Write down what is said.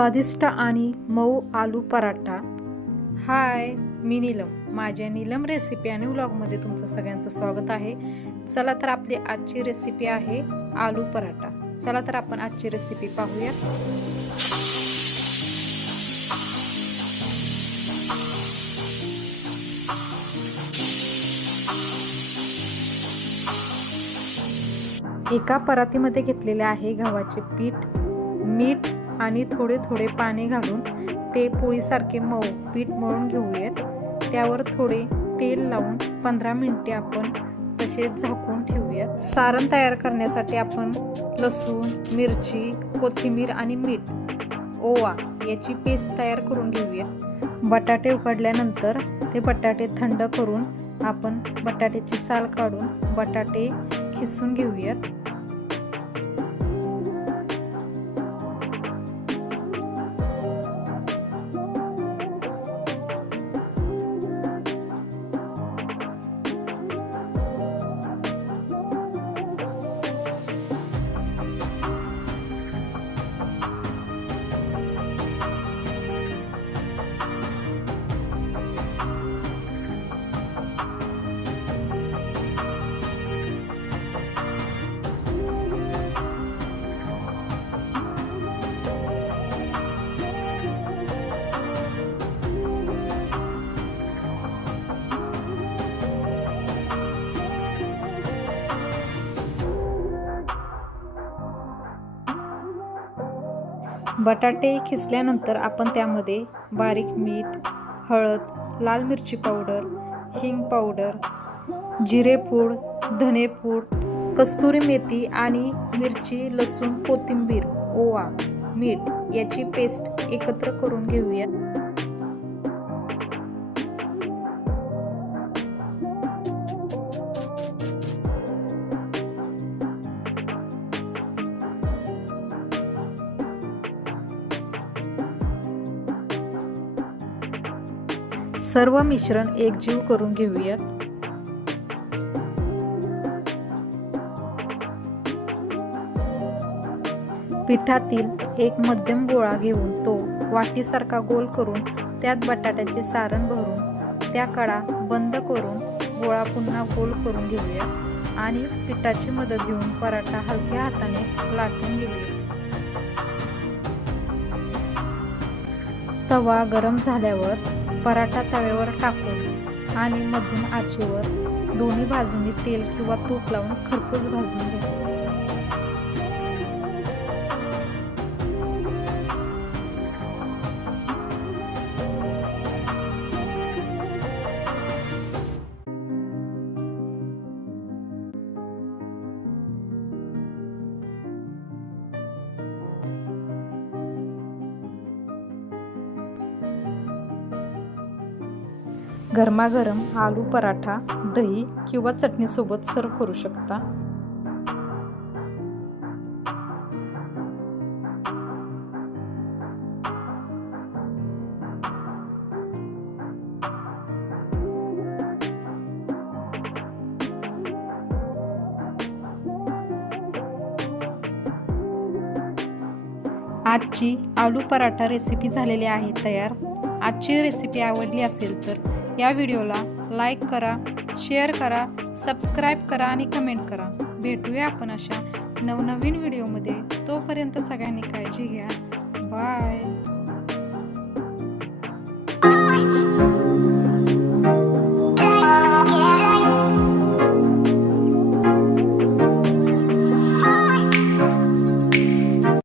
स्वादिष्ट आणि मऊ आलू पराठा। हाय, मी नीलम। माझ्या नीलम रेसिपी आणि व्लॉगमध्ये तुमचं सगळ्यांचं स्वागत आहे। चला तर आपली आजची रेसिपी आहे आलू पराठा। चला तर आपण आजची रेसिपी पाहूया। एका परातीमध्ये घेतलेले आहे गव्हाचे पीठ, मीठ आणि थोडे थोडे पाणी घालून ते पोळीसारखे मऊ पीठ मळून घेऊयात। त्यावर थोडे तेल लावून 15 मिनिटे आपण तसेच झाकून ठेवूयात। सारण तयार करण्यासाठी आपण लसूण, मिरची, कोथिंबीर आणि मीठ, ओवा याची पेस्ट तयार करून घेऊयात। बटाटे उकडल्यानंतर ते बटाटे थंड करून आपण बटाट्याची साल काढून बटाटे खिसून घेऊयात। बटाटे खिसल्यानंतर आपण त्यामध्ये बारीक मीठ, हळद, लाल मिरची पावडर, हिंग पावडर, जिरेपूड, धनेपूड, कस्तुरी मेथी आणि मिरची, लसूण, कोथिंबीर, ओवा, मीठ याची पेस्ट एकत्र करून घेऊया। सर्व मिश्रण एकजीव करून घेऊयात। पिठातील एक मध्यम गोळा घेऊन तो वाटीसारखा गोल करून त्यात बटाट्याचे सारण भरून त्या कडा बंद करून गोळा पुन्हा गोल करून घेऊयात आणि पिठाची मदत घेऊन पराठा हलक्या हाताने लाटून घेऊया। तवा गरम झाल्यावर पराठा तव्यावर टाकून आणि मध्यम आचेवर दोन्ही बाजूंनी तेल किंवा तूप लावून खरपूस भाजून घ्या। गरमागरम आलू पराठा दही किंवा चटणीसोबत सर्व करू शकता। आजची आलू पराठा रेसिपी झालेली आहे तयार। आजची रेसिपी आवडली असेल तर या व्हिडिओला लाईक करा, शेअर करा, सबस्क्राईब करा आणि कमेंट करा। भेटूया आपण अशा नवनवीन व्हिडिओमध्ये। तोपर्यंत सगळ्यांनी काळजी घ्या। बाय।